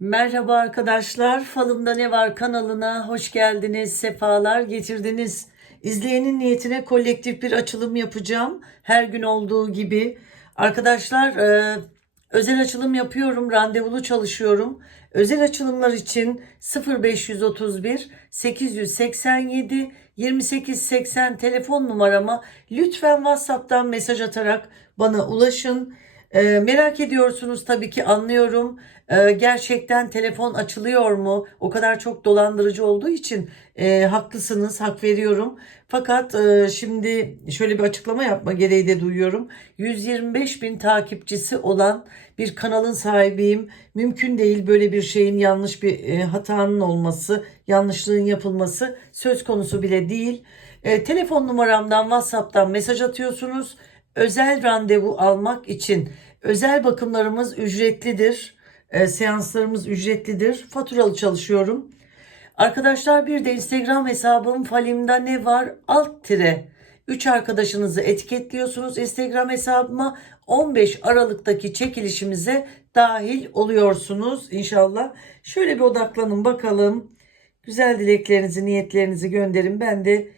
Merhaba arkadaşlar, Falımda Ne Var kanalına hoş geldiniz, sefalar getirdiniz. İzleyenin niyetine kolektif bir açılım yapacağım. Her gün olduğu gibi. Arkadaşlar e, özel açılım yapıyorum, randevulu çalışıyorum. Özel açılımlar için 0531 887 2880 telefon numarama lütfen WhatsApp'tan mesaj atarak bana ulaşın. E, merak ediyorsunuz tabii ki anlıyorum. E, gerçekten telefon açılıyor mu? O kadar çok dolandırıcı olduğu için e, haklısınız, hak veriyorum. Fakat e, şimdi şöyle bir açıklama yapma gereği de duyuyorum. 125 bin takipçisi olan bir kanalın sahibiyim. Mümkün değil böyle bir şeyin yanlış bir e, hatanın olması, yanlışlığın yapılması söz konusu bile değil. E, telefon numaramdan, WhatsApp'tan mesaj atıyorsunuz. Özel randevu almak için özel bakımlarımız ücretlidir. E, seanslarımız ücretlidir. Faturalı çalışıyorum. Arkadaşlar bir de Instagram hesabım Falim'da ne var alt tire 3 arkadaşınızı etiketliyorsunuz Instagram hesabıma 15 Aralık'taki çekilişimize dahil oluyorsunuz inşallah. Şöyle bir odaklanın bakalım. Güzel dileklerinizi, niyetlerinizi gönderin. Ben de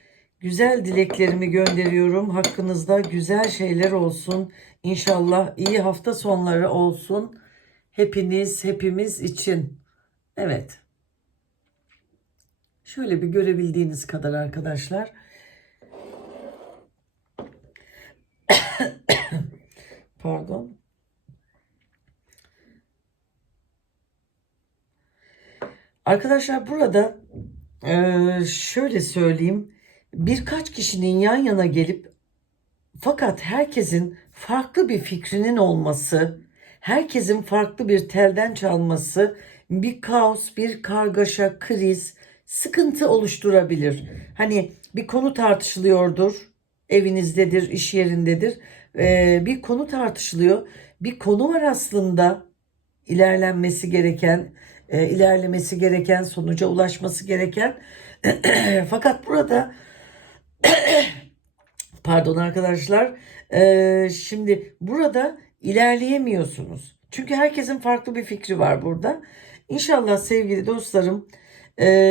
güzel dileklerimi gönderiyorum. Hakkınızda güzel şeyler olsun. İnşallah iyi hafta sonları olsun. Hepiniz, hepimiz için. Evet. Şöyle bir görebildiğiniz kadar arkadaşlar. Pardon. Arkadaşlar burada eee, şöyle söyleyeyim. Birkaç kişinin yan yana gelip fakat herkesin farklı bir fikrinin olması, herkesin farklı bir telden çalması bir kaos, bir kargaşa, kriz, sıkıntı oluşturabilir. Hani bir konu tartışılıyordur, evinizdedir, iş yerindedir. Ee, bir konu tartışılıyor. Bir konu var aslında ilerlenmesi gereken, e, ilerlemesi gereken, sonuca ulaşması gereken. Fakat burada pardon arkadaşlar, şimdi burada ilerleyemiyorsunuz. Çünkü herkesin farklı bir fikri var burada. İnşallah sevgili dostlarım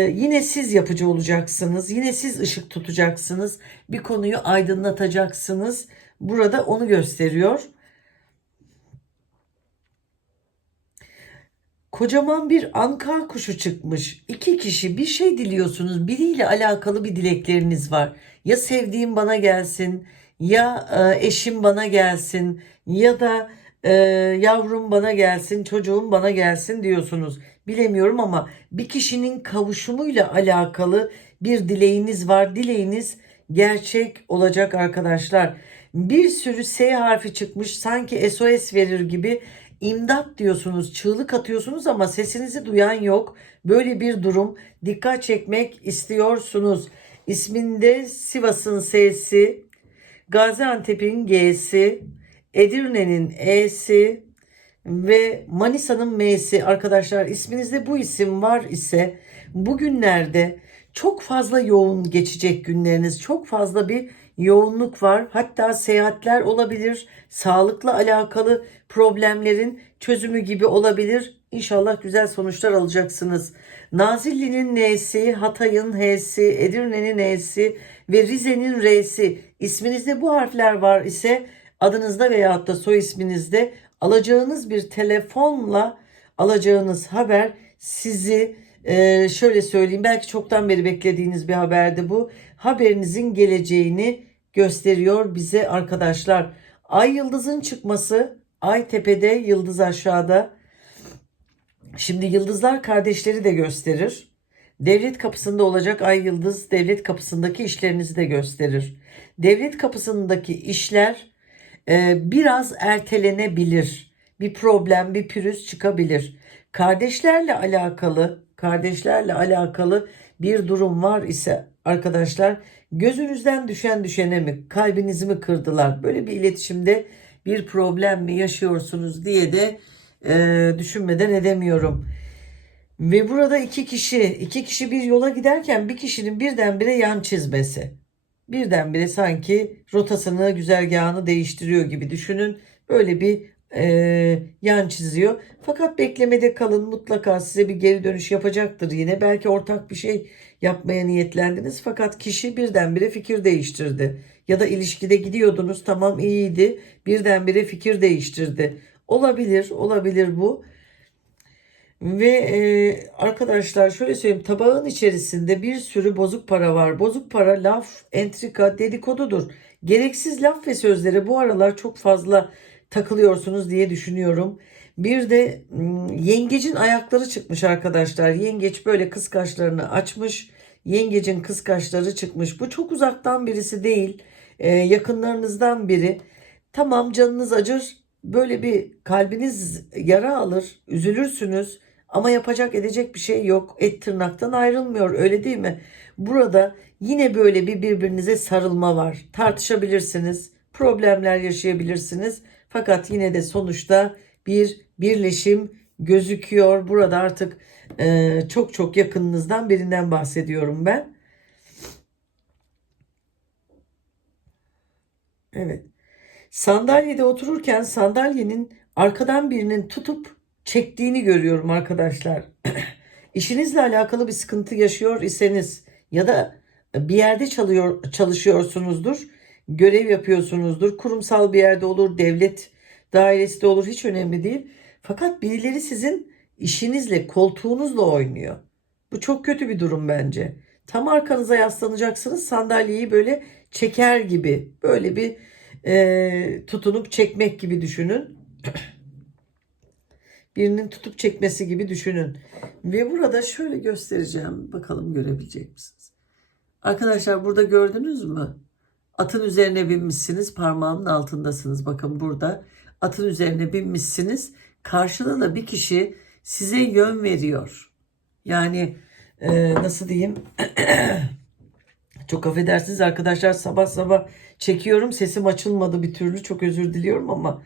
yine siz yapıcı olacaksınız. Yine siz ışık tutacaksınız. Bir konuyu aydınlatacaksınız. Burada onu gösteriyor. Kocaman bir anka kuşu çıkmış. İki kişi bir şey diliyorsunuz. Biriyle alakalı bir dilekleriniz var. Ya sevdiğim bana gelsin, ya e, eşim bana gelsin, ya da e, yavrum bana gelsin, çocuğum bana gelsin diyorsunuz. Bilemiyorum ama bir kişinin kavuşumuyla alakalı bir dileğiniz var. Dileğiniz gerçek olacak arkadaşlar. Bir sürü S harfi çıkmış sanki SOS verir gibi imdat diyorsunuz, çığlık atıyorsunuz ama sesinizi duyan yok. Böyle bir durum dikkat çekmek istiyorsunuz. İsminde Sivas'ın S'si, Gaziantep'in G'si, Edirne'nin E'si ve Manisa'nın M'si. Arkadaşlar isminizde bu isim var ise bugünlerde çok fazla yoğun geçecek günleriniz. Çok fazla bir yoğunluk var. Hatta seyahatler olabilir sağlıkla alakalı problemlerin çözümü gibi olabilir. İnşallah güzel sonuçlar alacaksınız. Nazilli'nin N'si, Hatay'ın H'si, Edirne'nin N'si ve Rize'nin R'si isminizde bu harfler var ise adınızda veyahut da soy isminizde alacağınız bir telefonla alacağınız haber sizi e, şöyle söyleyeyim belki çoktan beri beklediğiniz bir haberdi bu. Haberinizin geleceğini gösteriyor bize arkadaşlar. Ay yıldızın çıkması, ay tepede, yıldız aşağıda. Şimdi yıldızlar kardeşleri de gösterir. Devlet kapısında olacak ay yıldız devlet kapısındaki işlerinizi de gösterir. Devlet kapısındaki işler e, biraz ertelenebilir. Bir problem, bir pürüz çıkabilir. Kardeşlerle alakalı, kardeşlerle alakalı bir durum var ise arkadaşlar gözünüzden düşen düşene mi, kalbinizi mi kırdılar? Böyle bir iletişimde bir problem mi yaşıyorsunuz diye de e, düşünmeden edemiyorum. Ve burada iki kişi, iki kişi bir yola giderken bir kişinin birdenbire yan çizmesi. Birdenbire sanki rotasını, güzergahını değiştiriyor gibi düşünün. Böyle bir Ee, yan çiziyor. Fakat beklemede kalın mutlaka size bir geri dönüş yapacaktır yine. Belki ortak bir şey yapmaya niyetlendiniz fakat kişi birdenbire fikir değiştirdi. Ya da ilişkide gidiyordunuz tamam iyiydi birdenbire fikir değiştirdi. Olabilir olabilir bu. Ve e, arkadaşlar şöyle söyleyeyim tabağın içerisinde bir sürü bozuk para var. Bozuk para laf, entrika, dedikodudur. Gereksiz laf ve sözlere bu aralar çok fazla takılıyorsunuz diye düşünüyorum. Bir de yengecin ayakları çıkmış arkadaşlar. Yengeç böyle kıskaçlarını açmış. Yengecin kıskaçları çıkmış. Bu çok uzaktan birisi değil. E, yakınlarınızdan biri. Tamam canınız acır. Böyle bir kalbiniz yara alır. Üzülürsünüz. Ama yapacak edecek bir şey yok. Et tırnaktan ayrılmıyor öyle değil mi? Burada yine böyle bir birbirinize sarılma var. Tartışabilirsiniz. Problemler yaşayabilirsiniz. Fakat yine de sonuçta bir birleşim gözüküyor. Burada artık e, çok çok yakınınızdan birinden bahsediyorum ben. Evet. Sandalyede otururken sandalyenin arkadan birinin tutup çektiğini görüyorum arkadaşlar. İşinizle alakalı bir sıkıntı yaşıyor iseniz ya da bir yerde çalıyor çalışıyorsunuzdur, görev yapıyorsunuzdur. Kurumsal bir yerde olur, devlet dairesi de olur hiç önemli değil. Fakat birileri sizin işinizle, koltuğunuzla oynuyor. Bu çok kötü bir durum bence. Tam arkanıza yaslanacaksınız sandalyeyi böyle çeker gibi böyle bir e, tutunup çekmek gibi düşünün. Birinin tutup çekmesi gibi düşünün. Ve burada şöyle göstereceğim. Bakalım görebilecek misiniz? Arkadaşlar burada gördünüz mü? Atın üzerine binmişsiniz. Parmağımın altındasınız. Bakın burada. Atın üzerine binmişsiniz. Karşıda da bir kişi size yön veriyor. Yani e, nasıl diyeyim? Çok affedersiniz arkadaşlar sabah sabah çekiyorum sesim açılmadı bir türlü. Çok özür diliyorum ama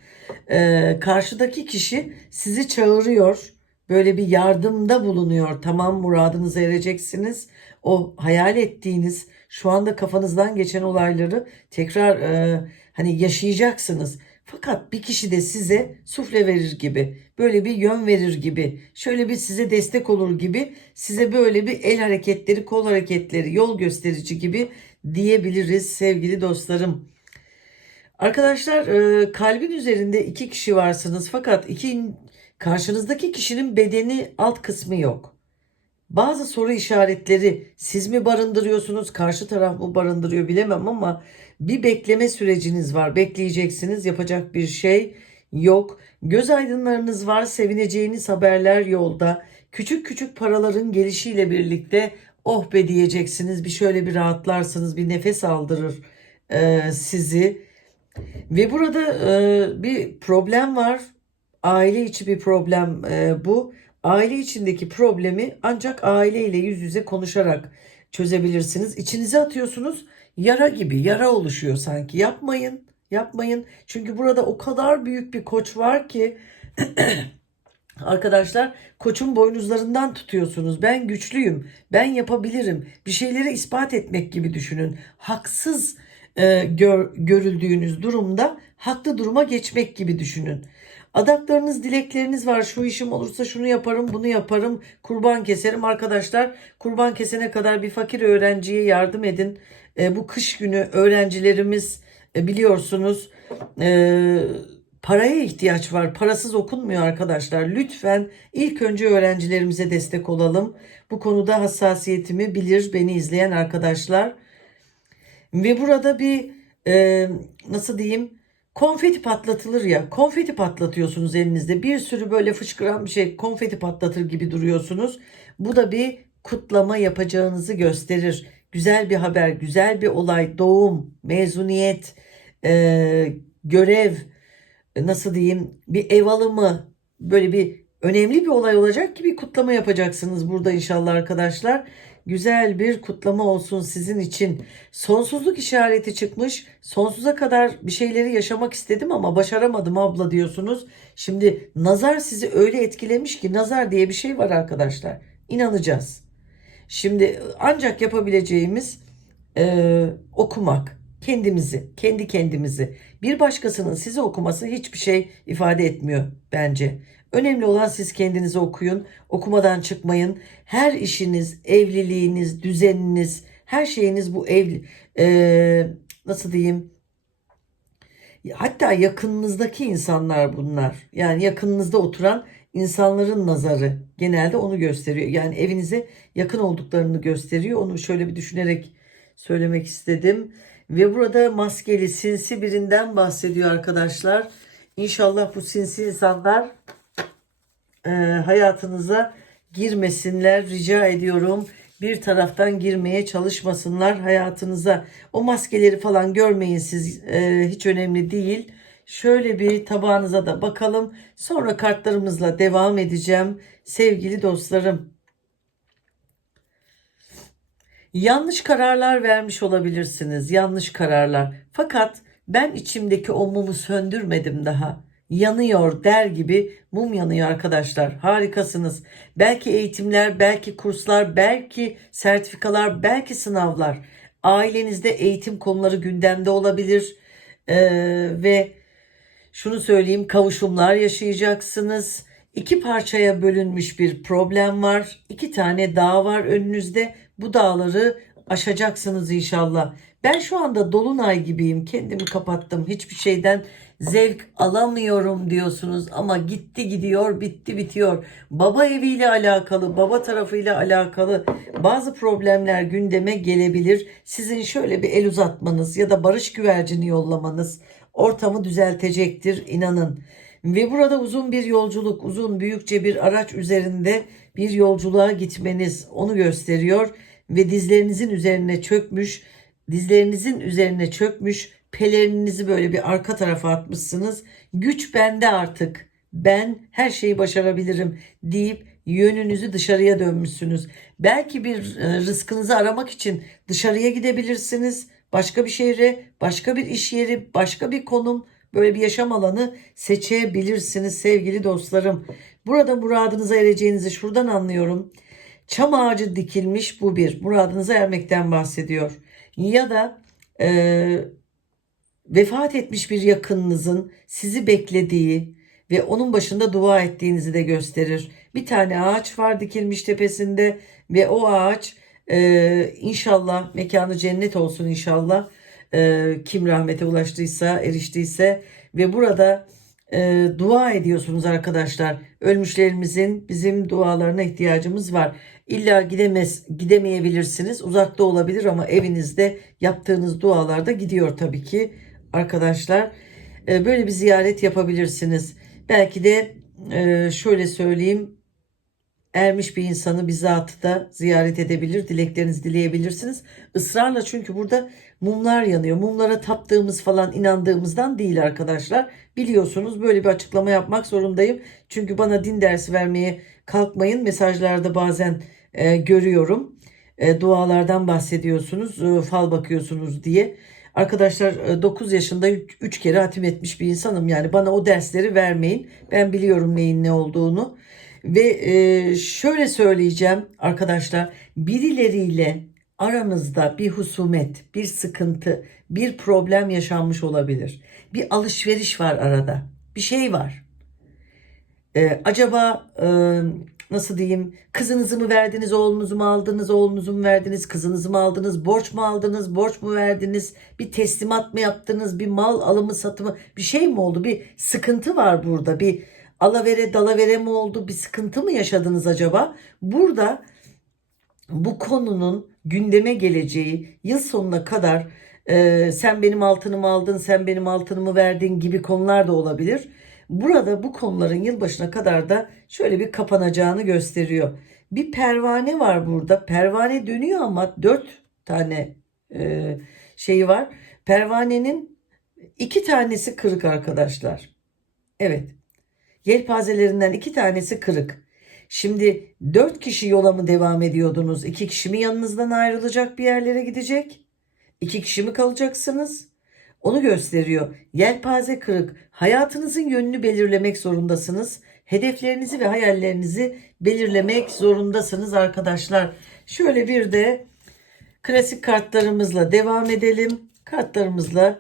e, karşıdaki kişi sizi çağırıyor. Böyle bir yardımda bulunuyor. Tamam muradınıza ereceksiniz. O hayal ettiğiniz şu anda kafanızdan geçen olayları tekrar e, hani yaşayacaksınız fakat bir kişi de size sufle verir gibi, böyle bir yön verir gibi, şöyle bir size destek olur gibi, size böyle bir el hareketleri, kol hareketleri, yol gösterici gibi diyebiliriz sevgili dostlarım. Arkadaşlar e, kalbin üzerinde iki kişi varsınız fakat iki karşınızdaki kişinin bedeni alt kısmı yok. Bazı soru işaretleri siz mi barındırıyorsunuz, karşı taraf mı barındırıyor bilemem ama bir bekleme süreciniz var. Bekleyeceksiniz, yapacak bir şey yok. Göz aydınlarınız var, sevineceğiniz haberler yolda. Küçük küçük paraların gelişiyle birlikte oh be diyeceksiniz. Bir şöyle bir rahatlarsınız, bir nefes aldırır e, sizi. Ve burada e, bir problem var. Aile içi bir problem e, bu. Aile içindeki problemi ancak aileyle yüz yüze konuşarak çözebilirsiniz. İçinize atıyorsunuz. Yara gibi, yara oluşuyor sanki. Yapmayın, yapmayın. Çünkü burada o kadar büyük bir koç var ki Arkadaşlar koçun boynuzlarından tutuyorsunuz. Ben güçlüyüm. Ben yapabilirim. Bir şeyleri ispat etmek gibi düşünün. Haksız e, gör, görüldüğünüz durumda haklı duruma geçmek gibi düşünün. Adaklarınız, dilekleriniz var. Şu işim olursa şunu yaparım, bunu yaparım. Kurban keserim. Arkadaşlar kurban kesene kadar bir fakir öğrenciye yardım edin. E, bu kış günü öğrencilerimiz e, biliyorsunuz e, paraya ihtiyaç var. Parasız okunmuyor arkadaşlar. Lütfen ilk önce öğrencilerimize destek olalım. Bu konuda hassasiyetimi bilir beni izleyen arkadaşlar. Ve burada bir e, nasıl diyeyim konfeti patlatılır ya. Konfeti patlatıyorsunuz elinizde. Bir sürü böyle fışkıran bir şey konfeti patlatır gibi duruyorsunuz. Bu da bir kutlama yapacağınızı gösterir. Güzel bir haber, güzel bir olay, doğum, mezuniyet, e, görev, e, nasıl diyeyim bir ev alımı böyle bir önemli bir olay olacak ki bir kutlama yapacaksınız burada inşallah arkadaşlar. Güzel bir kutlama olsun sizin için. Sonsuzluk işareti çıkmış. Sonsuza kadar bir şeyleri yaşamak istedim ama başaramadım abla diyorsunuz. Şimdi nazar sizi öyle etkilemiş ki nazar diye bir şey var arkadaşlar. İnanacağız. Şimdi ancak yapabileceğimiz e, okumak kendimizi, kendi kendimizi. Bir başkasının sizi okuması hiçbir şey ifade etmiyor bence. Önemli olan siz kendinizi okuyun, okumadan çıkmayın. Her işiniz, evliliğiniz, düzeniniz, her şeyiniz bu ev e, nasıl diyeyim? Hatta yakınınızdaki insanlar bunlar. Yani yakınınızda oturan insanların nazarı genelde onu gösteriyor. Yani evinize yakın olduklarını gösteriyor. Onu şöyle bir düşünerek söylemek istedim. Ve burada maskeli sinsi birinden bahsediyor arkadaşlar. İnşallah bu sinsi insanlar e, hayatınıza girmesinler rica ediyorum. Bir taraftan girmeye çalışmasınlar hayatınıza. O maskeleri falan görmeyin siz e, hiç önemli değil. Şöyle bir tabağınıza da bakalım. Sonra kartlarımızla devam edeceğim sevgili dostlarım. Yanlış kararlar vermiş olabilirsiniz. Yanlış kararlar. Fakat ben içimdeki o mumu söndürmedim daha. Yanıyor der gibi mum yanıyor arkadaşlar. Harikasınız. Belki eğitimler, belki kurslar, belki sertifikalar, belki sınavlar. Ailenizde eğitim konuları gündemde olabilir. Ee, ve şunu söyleyeyim kavuşumlar yaşayacaksınız. İki parçaya bölünmüş bir problem var. İki tane dağ var önünüzde. Bu dağları aşacaksınız inşallah. Ben şu anda dolunay gibiyim. Kendimi kapattım. Hiçbir şeyden zevk alamıyorum diyorsunuz ama gitti gidiyor, bitti bitiyor. Baba eviyle alakalı, baba tarafıyla alakalı bazı problemler gündeme gelebilir. Sizin şöyle bir el uzatmanız ya da barış güvercini yollamanız ortamı düzeltecektir inanın. Ve burada uzun bir yolculuk, uzun büyükçe bir araç üzerinde bir yolculuğa gitmeniz onu gösteriyor ve dizlerinizin üzerine çökmüş, dizlerinizin üzerine çökmüş, pelerininizi böyle bir arka tarafa atmışsınız. Güç bende artık. Ben her şeyi başarabilirim deyip yönünüzü dışarıya dönmüşsünüz. Belki bir e, rızkınızı aramak için dışarıya gidebilirsiniz. Başka bir şehre, başka bir iş yeri, başka bir konum, böyle bir yaşam alanı seçebilirsiniz sevgili dostlarım. Burada muradınıza ereceğinizi şuradan anlıyorum. Çam ağacı dikilmiş bu bir. Muradınıza ermekten bahsediyor. Ya da e, vefat etmiş bir yakınınızın sizi beklediği ve onun başında dua ettiğinizi de gösterir. Bir tane ağaç var dikilmiş tepesinde ve o ağaç e, inşallah mekanı cennet olsun inşallah. E, kim rahmete ulaştıysa, eriştiyse ve burada e, dua ediyorsunuz arkadaşlar. Ölmüşlerimizin bizim dualarına ihtiyacımız var. İlla gidemez, gidemeyebilirsiniz. Uzakta olabilir ama evinizde yaptığınız dualarda gidiyor tabii ki arkadaşlar. E, böyle bir ziyaret yapabilirsiniz. Belki de e, şöyle söyleyeyim ermiş bir insanı bir zatı da ziyaret edebilir, dileklerinizi dileyebilirsiniz. Israrla çünkü burada mumlar yanıyor. Mumlara taptığımız falan inandığımızdan değil arkadaşlar. Biliyorsunuz böyle bir açıklama yapmak zorundayım. Çünkü bana din dersi vermeye kalkmayın. Mesajlarda bazen e, görüyorum. E, dualardan bahsediyorsunuz, e, fal bakıyorsunuz diye. Arkadaşlar 9 yaşında 3 kere hatim etmiş bir insanım. Yani bana o dersleri vermeyin. Ben biliyorum neyin ne olduğunu. Ve e, şöyle söyleyeceğim arkadaşlar. Birileriyle aranızda bir husumet, bir sıkıntı, bir problem yaşanmış olabilir. Bir alışveriş var arada. Bir şey var. E, acaba e, nasıl diyeyim kızınızı mı verdiniz oğlunuzu mu aldınız oğlunuzu mu verdiniz kızınızı mı aldınız borç mu aldınız borç mu verdiniz bir teslimat mı yaptınız bir mal alımı satımı bir şey mi oldu bir sıkıntı var burada bir alavere dalavere mi oldu bir sıkıntı mı yaşadınız acaba burada bu konunun gündeme geleceği yıl sonuna kadar e, sen benim altınımı aldın sen benim altınımı verdin gibi konular da olabilir Burada bu konuların yılbaşına kadar da şöyle bir kapanacağını gösteriyor. Bir pervane var burada. Pervane dönüyor ama dört tane e, şeyi var. Pervanenin iki tanesi kırık arkadaşlar. Evet. Yelpazelerinden iki tanesi kırık. Şimdi dört kişi yola mı devam ediyordunuz? İki kişi mi yanınızdan ayrılacak bir yerlere gidecek? İki kişi mi kalacaksınız? Onu gösteriyor. Yelpaze kırık. Hayatınızın yönünü belirlemek zorundasınız. Hedeflerinizi ve hayallerinizi belirlemek zorundasınız arkadaşlar. Şöyle bir de klasik kartlarımızla devam edelim. Kartlarımızla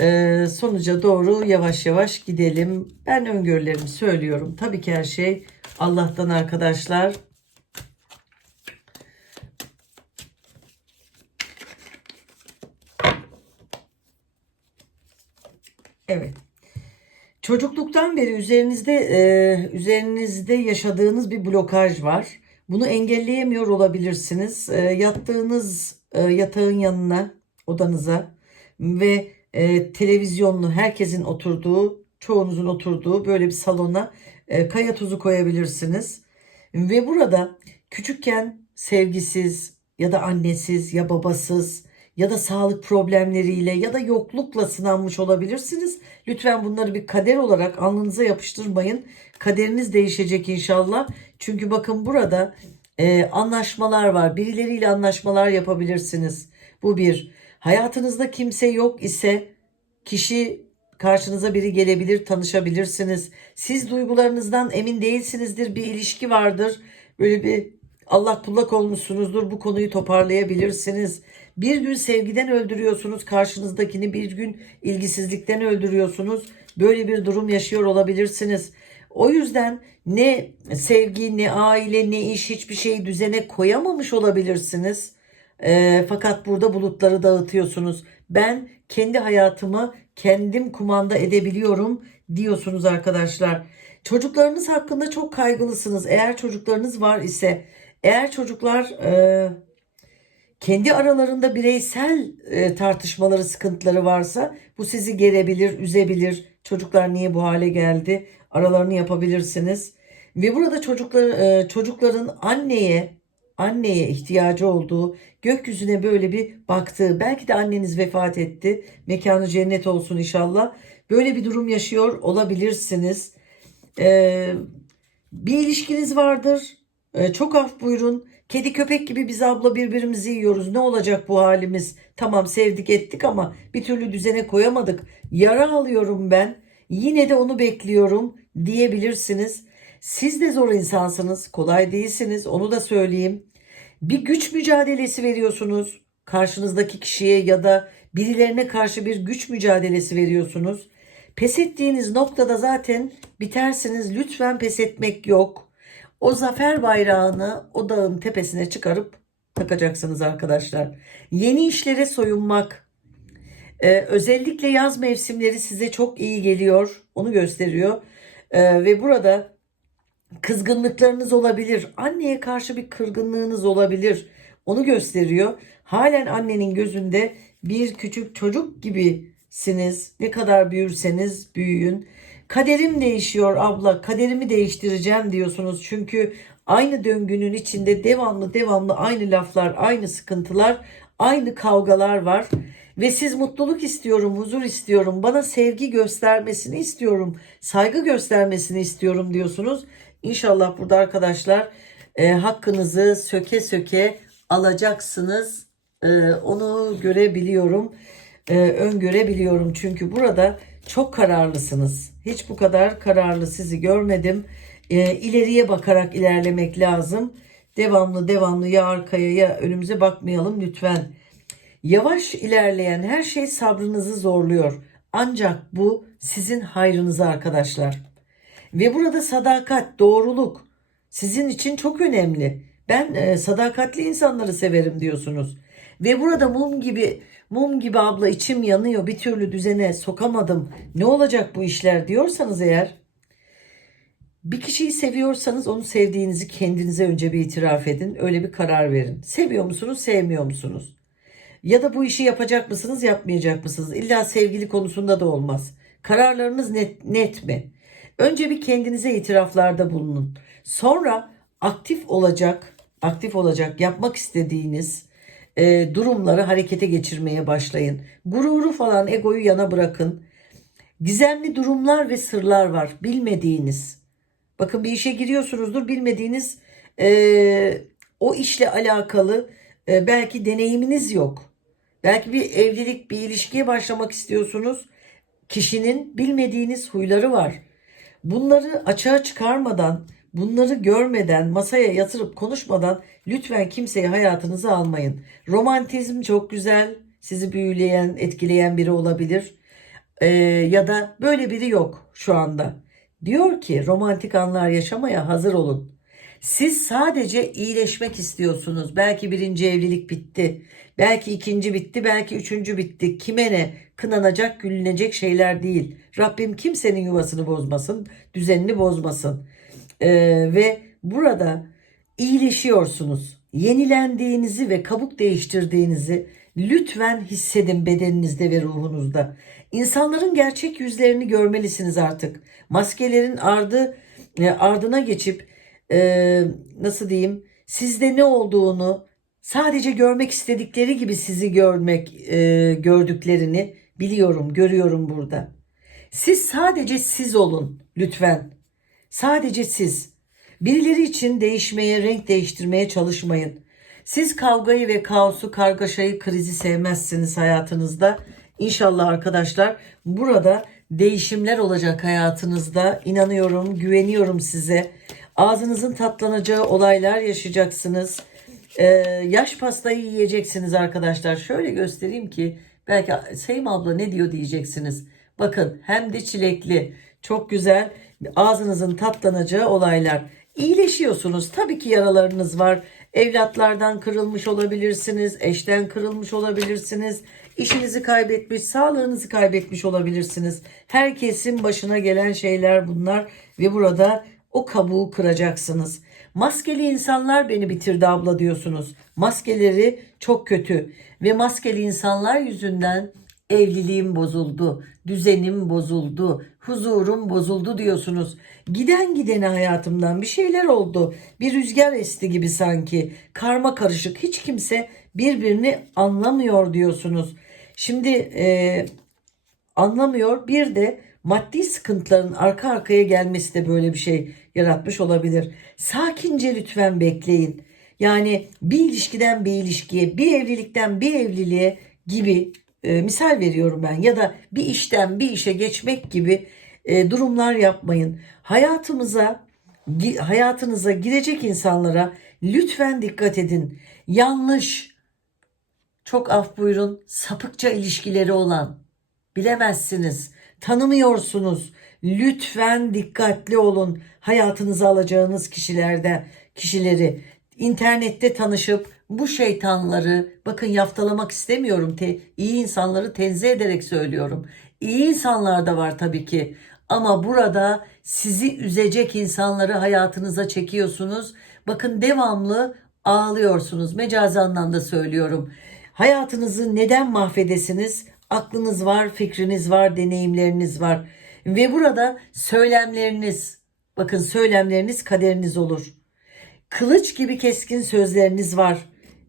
e, sonuca doğru yavaş yavaş gidelim. Ben öngörülerimi söylüyorum. Tabii ki her şey Allah'tan arkadaşlar. Evet. Çocukluktan beri üzerinizde e, üzerinizde yaşadığınız bir blokaj var. Bunu engelleyemiyor olabilirsiniz. E, yattığınız e, yatağın yanına, odanıza ve e, televizyonlu herkesin oturduğu, çoğunuzun oturduğu böyle bir salona e, kaya tuzu koyabilirsiniz. Ve burada küçükken sevgisiz ya da annesiz ya babasız ya da sağlık problemleriyle ya da yoklukla sınanmış olabilirsiniz. Lütfen bunları bir kader olarak alnınıza yapıştırmayın. Kaderiniz değişecek inşallah. Çünkü bakın burada e, anlaşmalar var. Birileriyle anlaşmalar yapabilirsiniz. Bu bir. Hayatınızda kimse yok ise kişi karşınıza biri gelebilir, tanışabilirsiniz. Siz duygularınızdan emin değilsinizdir, bir ilişki vardır. Böyle bir Allah kullak olmuşsunuzdur. Bu konuyu toparlayabilirsiniz. Bir gün sevgiden öldürüyorsunuz karşınızdakini, bir gün ilgisizlikten öldürüyorsunuz. Böyle bir durum yaşıyor olabilirsiniz. O yüzden ne sevgi, ne aile, ne iş hiçbir şeyi düzene koyamamış olabilirsiniz. Eee, fakat burada bulutları dağıtıyorsunuz. Ben kendi hayatımı kendim kumanda edebiliyorum diyorsunuz arkadaşlar. Çocuklarınız hakkında çok kaygılısınız. Eğer çocuklarınız var ise, eğer çocuklar eee, kendi aralarında bireysel e, tartışmaları, sıkıntıları varsa bu sizi gerebilir, üzebilir. Çocuklar niye bu hale geldi? Aralarını yapabilirsiniz. Ve burada çocuklar e, çocukların anneye anneye ihtiyacı olduğu, gökyüzüne böyle bir baktığı, belki de anneniz vefat etti. Mekanı cennet olsun inşallah. Böyle bir durum yaşıyor olabilirsiniz. Ee, bir ilişkiniz vardır. Ee, çok af buyurun. Kedi köpek gibi biz abla birbirimizi yiyoruz. Ne olacak bu halimiz? Tamam sevdik ettik ama bir türlü düzene koyamadık. Yara alıyorum ben. Yine de onu bekliyorum diyebilirsiniz. Siz de zor insansınız. Kolay değilsiniz. Onu da söyleyeyim. Bir güç mücadelesi veriyorsunuz karşınızdaki kişiye ya da birilerine karşı bir güç mücadelesi veriyorsunuz. Pes ettiğiniz noktada zaten bitersiniz. Lütfen pes etmek yok. O zafer bayrağını o dağın tepesine çıkarıp takacaksınız arkadaşlar. Yeni işlere soyunmak, ee, özellikle yaz mevsimleri size çok iyi geliyor. Onu gösteriyor. Ee, ve burada kızgınlıklarınız olabilir. Anneye karşı bir kırgınlığınız olabilir. Onu gösteriyor. Halen annenin gözünde bir küçük çocuk gibisiniz. Ne kadar büyürseniz büyüyün. Kaderim değişiyor abla. Kaderimi değiştireceğim diyorsunuz. Çünkü aynı döngünün içinde devamlı devamlı aynı laflar, aynı sıkıntılar, aynı kavgalar var. Ve siz mutluluk istiyorum, huzur istiyorum, bana sevgi göstermesini istiyorum, saygı göstermesini istiyorum diyorsunuz. İnşallah burada arkadaşlar e, hakkınızı söke söke alacaksınız. E, onu görebiliyorum, e, öngörebiliyorum. Çünkü burada çok kararlısınız. Hiç bu kadar kararlı sizi görmedim. E, ileriye bakarak ilerlemek lazım. Devamlı devamlı ya arkaya ya önümüze bakmayalım lütfen. Yavaş ilerleyen her şey sabrınızı zorluyor. Ancak bu sizin hayrınıza arkadaşlar. Ve burada sadakat, doğruluk sizin için çok önemli. Ben e, sadakatli insanları severim diyorsunuz. Ve burada mum gibi mum gibi abla içim yanıyor bir türlü düzene sokamadım. Ne olacak bu işler diyorsanız eğer bir kişiyi seviyorsanız onu sevdiğinizi kendinize önce bir itiraf edin. Öyle bir karar verin. Seviyor musunuz, sevmiyor musunuz? Ya da bu işi yapacak mısınız, yapmayacak mısınız? İlla sevgili konusunda da olmaz. Kararlarınız net, net mi? Önce bir kendinize itiraflarda bulunun. Sonra aktif olacak, aktif olacak yapmak istediğiniz e, durumları harekete geçirmeye başlayın. Gururu falan, egoyu yana bırakın. Gizemli durumlar ve sırlar var bilmediğiniz. Bakın bir işe giriyorsunuzdur bilmediğiniz e, o işle alakalı e, belki deneyiminiz yok. Belki bir evlilik, bir ilişkiye başlamak istiyorsunuz. Kişinin bilmediğiniz huyları var. Bunları açığa çıkarmadan, bunları görmeden, masaya yatırıp konuşmadan lütfen kimseyi hayatınıza almayın. Romantizm çok güzel, sizi büyüleyen, etkileyen biri olabilir. Ee, ya da böyle biri yok şu anda. Diyor ki romantik anlar yaşamaya hazır olun. Siz sadece iyileşmek istiyorsunuz. Belki birinci evlilik bitti. Belki ikinci bitti. Belki üçüncü bitti. Kime ne? Kınanacak, gülünecek şeyler değil. Rabbim kimsenin yuvasını bozmasın, düzenini bozmasın. Ee, ve burada iyileşiyorsunuz. Yenilendiğinizi ve kabuk değiştirdiğinizi lütfen hissedin bedeninizde ve ruhunuzda. İnsanların gerçek yüzlerini görmelisiniz artık. Maskelerin ardı e, ardına geçip e, nasıl diyeyim sizde ne olduğunu sadece görmek istedikleri gibi sizi görmek e, gördüklerini biliyorum, görüyorum burada. Siz sadece siz olun lütfen. Sadece siz. Birileri için değişmeye, renk değiştirmeye çalışmayın. Siz kavgayı ve kaosu, kargaşayı, krizi sevmezsiniz hayatınızda. İnşallah arkadaşlar burada değişimler olacak hayatınızda. İnanıyorum, güveniyorum size. Ağzınızın tatlanacağı olaylar yaşayacaksınız. Ee, yaş pastayı yiyeceksiniz arkadaşlar. Şöyle göstereyim ki belki Sayım abla ne diyor diyeceksiniz. Bakın hem de çilekli. Çok güzel. Ağzınızın tatlanacağı olaylar. İyileşiyorsunuz. Tabii ki yaralarınız var. Evlatlardan kırılmış olabilirsiniz. Eşten kırılmış olabilirsiniz. işinizi kaybetmiş, sağlığınızı kaybetmiş olabilirsiniz. Herkesin başına gelen şeyler bunlar ve burada o kabuğu kıracaksınız. Maskeli insanlar beni bitirdi abla diyorsunuz. Maskeleri çok kötü ve maskeli insanlar yüzünden evliliğim bozuldu, düzenim bozuldu, huzurum bozuldu diyorsunuz. Giden gidene hayatımdan bir şeyler oldu. Bir rüzgar esti gibi sanki. Karma karışık. Hiç kimse birbirini anlamıyor diyorsunuz. Şimdi e, anlamıyor. Bir de maddi sıkıntıların arka arkaya gelmesi de böyle bir şey yaratmış olabilir. Sakince lütfen bekleyin. Yani bir ilişkiden bir ilişkiye, bir evlilikten bir evliliğe gibi e, misal veriyorum ben ya da bir işten bir işe geçmek gibi e, durumlar yapmayın. Hayatımıza hayatınıza girecek insanlara lütfen dikkat edin. Yanlış çok af buyurun sapıkça ilişkileri olan bilemezsiniz, tanımıyorsunuz. Lütfen dikkatli olun hayatınıza alacağınız kişilerde kişileri internette tanışıp bu şeytanları bakın yaftalamak istemiyorum. Te, iyi insanları tenzih ederek söylüyorum. İyi insanlar da var tabii ki. Ama burada sizi üzecek insanları hayatınıza çekiyorsunuz. Bakın devamlı ağlıyorsunuz. Mecazi anlamda söylüyorum. Hayatınızı neden mahvedesiniz? Aklınız var, fikriniz var, deneyimleriniz var. Ve burada söylemleriniz, bakın söylemleriniz kaderiniz olur. Kılıç gibi keskin sözleriniz var.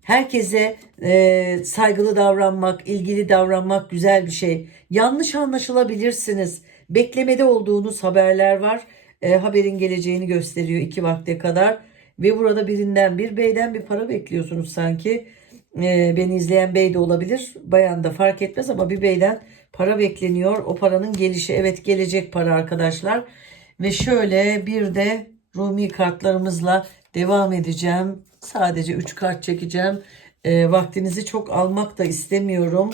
Herkese e, saygılı davranmak, ilgili davranmak güzel bir şey. Yanlış anlaşılabilirsiniz. Beklemede olduğunuz haberler var. E, haberin geleceğini gösteriyor iki vakte kadar. Ve burada birinden bir beyden bir para bekliyorsunuz sanki. E, beni izleyen bey de olabilir. Bayan da fark etmez ama bir beyden para bekleniyor. O paranın gelişi evet gelecek para arkadaşlar. Ve şöyle bir de Rumi kartlarımızla devam edeceğim. Sadece 3 kart çekeceğim. E, vaktinizi çok almak da istemiyorum.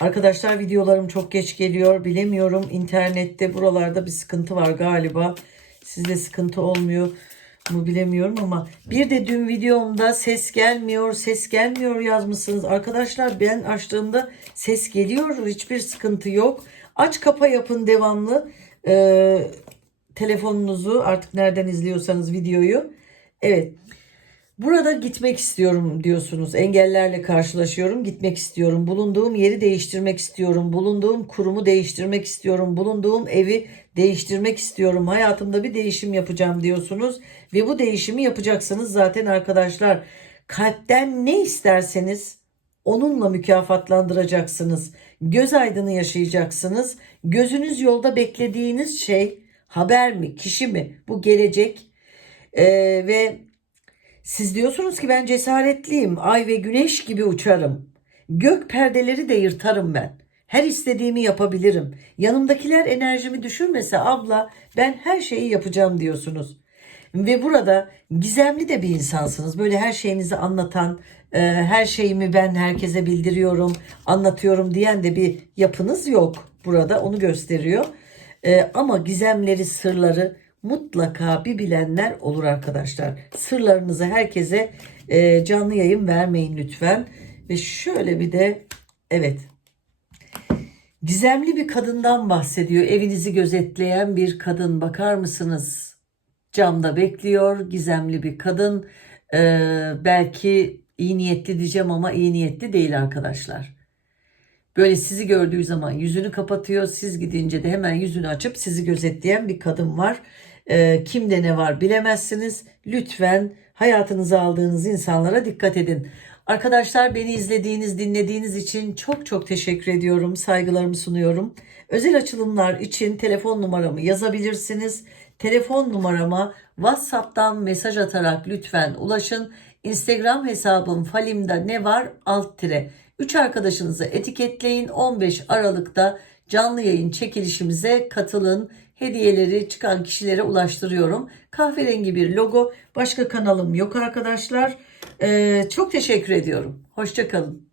Arkadaşlar videolarım çok geç geliyor. Bilemiyorum internette buralarda bir sıkıntı var galiba. Sizde sıkıntı olmuyor mu bilemiyorum ama bir de dün videomda ses gelmiyor, ses gelmiyor yazmışsınız. Arkadaşlar ben açtığımda ses geliyor. Hiçbir sıkıntı yok. Aç kapa yapın devamlı. Ee, telefonunuzu artık nereden izliyorsanız videoyu. Evet. Burada gitmek istiyorum diyorsunuz. Engellerle karşılaşıyorum. Gitmek istiyorum. Bulunduğum yeri değiştirmek istiyorum. Bulunduğum kurumu değiştirmek istiyorum. Bulunduğum evi değiştirmek istiyorum. Hayatımda bir değişim yapacağım diyorsunuz. Ve bu değişimi yapacaksınız zaten arkadaşlar. Kalpten ne isterseniz onunla mükafatlandıracaksınız. Göz aydını yaşayacaksınız. Gözünüz yolda beklediğiniz şey haber mi, kişi mi? Bu gelecek. Ee, ve siz diyorsunuz ki ben cesaretliyim. Ay ve güneş gibi uçarım. Gök perdeleri de yırtarım ben. Her istediğimi yapabilirim. Yanımdakiler enerjimi düşürmese abla ben her şeyi yapacağım diyorsunuz. Ve burada gizemli de bir insansınız. Böyle her şeyinizi anlatan, e, her şeyimi ben herkese bildiriyorum, anlatıyorum diyen de bir yapınız yok burada. Onu gösteriyor. E, ama gizemleri, sırları mutlaka bir bilenler olur arkadaşlar. Sırlarınızı herkese e, canlı yayın vermeyin lütfen. Ve şöyle bir de evet Gizemli bir kadından bahsediyor. Evinizi gözetleyen bir kadın. Bakar mısınız? Camda bekliyor. Gizemli bir kadın. Ee, belki iyi niyetli diyeceğim ama iyi niyetli değil arkadaşlar. Böyle sizi gördüğü zaman yüzünü kapatıyor. Siz gidince de hemen yüzünü açıp sizi gözetleyen bir kadın var. Ee, kimde ne var bilemezsiniz. Lütfen hayatınıza aldığınız insanlara dikkat edin. Arkadaşlar beni izlediğiniz, dinlediğiniz için çok çok teşekkür ediyorum. Saygılarımı sunuyorum. Özel açılımlar için telefon numaramı yazabilirsiniz. Telefon numarama WhatsApp'tan mesaj atarak lütfen ulaşın. Instagram hesabım Falim'da ne var alt tire. 3 arkadaşınızı etiketleyin. 15 Aralık'ta canlı yayın çekilişimize katılın. Hediyeleri çıkan kişilere ulaştırıyorum. Kahverengi bir logo. Başka kanalım yok arkadaşlar. Ee, çok teşekkür ediyorum. Hoşçakalın.